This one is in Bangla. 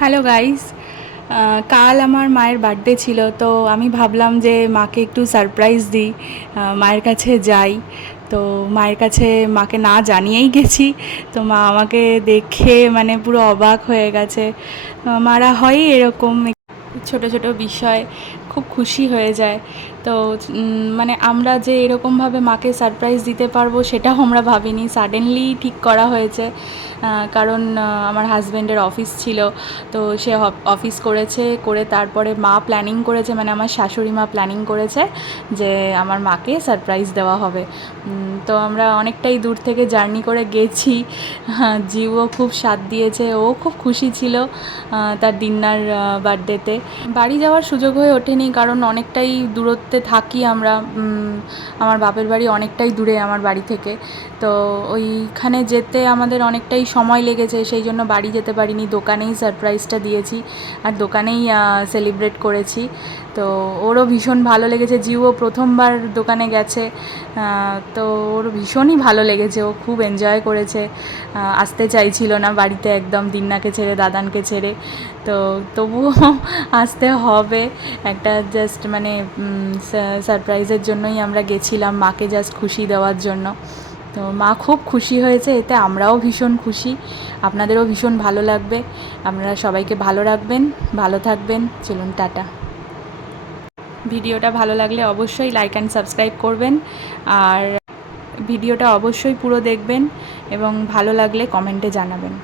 হ্যালো গাইস, কাল আমার মায়ের বার্থডে ছিল, তো আমি ভাবলাম যে মাকে একটু সারপ্রাইজ দিই, মায়ের কাছে যাই। তো মায়ের কাছে মাকে না জানিয়েই গেছি। তো মা আমাকে দেখে মানে পুরো অবাক হয়ে গেছে। মারা হয়ই এরকম, ছোট ছোট বিষয় খুব খুশি হয়ে যায়। তো মানে আমরা যে এরকমভাবে মাকে সারপ্রাইজ দিতে পারবো সেটাও আমরা ভাবিনি, সাডেনলি ঠিক করা হয়েছে। কারণ আমার হাজব্যান্ডের অফিস ছিল, তো সে অফিস করেছে, করে তারপরে মা প্ল্যানিং করেছে, মানে আমার শাশুড়ি মা প্ল্যানিং করেছে যে আমার মাকে সারপ্রাইজ দেওয়া হবে। তো আমরা অনেকটাই দূর থেকে জার্নি করে গেছি। জিউও খুব সাথ দিয়েছে, ও খুব খুশি ছিল তার দিন্নার বার্থডেতে। বাড়ি যাওয়ার সুযোগ হয়ে ওঠেনি, কারণ অনেকটাই দূরত্বে থাকি আমরা। আমার বাপের বাড়ি অনেকটাই দূরে আমার বাড়ি থেকে, তো ওইখানে যেতে আমাদের অনেকটাই সময় লেগেছে, সেই জন্য বাড়ি যেতে পারিনি। দোকানেই সারপ্রাইজটা দিয়েছি আর দোকানেই সেলিব্রেট করেছি। তো ওরও ভীষণ ভালো লেগেছে, জিউও প্রথমবার দোকানে গেছে, তো ওর ভীষণই ভালো লেগেছে, ও খুব এনজয় করেছে। আসতে চাইছিল না বাড়িতে একদম, দিন্নাকে ছেড়ে, দাদানকে ছেড়ে। তো তবুও আসতে হবে, একটা জাস্ট মানে সারপ্রাইজের জন্যই আমরা গেছিলাম, মাকে জাস্ট খুশি দেওয়ার জন্য। তো মা খুব খুশি হয়েছে, এতে আমরাও ভীষণ খুশি। আপনাদেরও ভীষণ ভালো লাগবে। আপনারা সবাইকে ভালো রাখবেন, ভালো থাকবেন। চলুন, টাটা। ভিডিওটা ভালো লাগলে অবশ্যই লাইক অ্যান্ড সাবস্ক্রাইব করবেন, আর ভিডিওটা অবশ্যই পুরো দেখবেন এবং ভালো লাগলে কমেন্টে জানাবেন।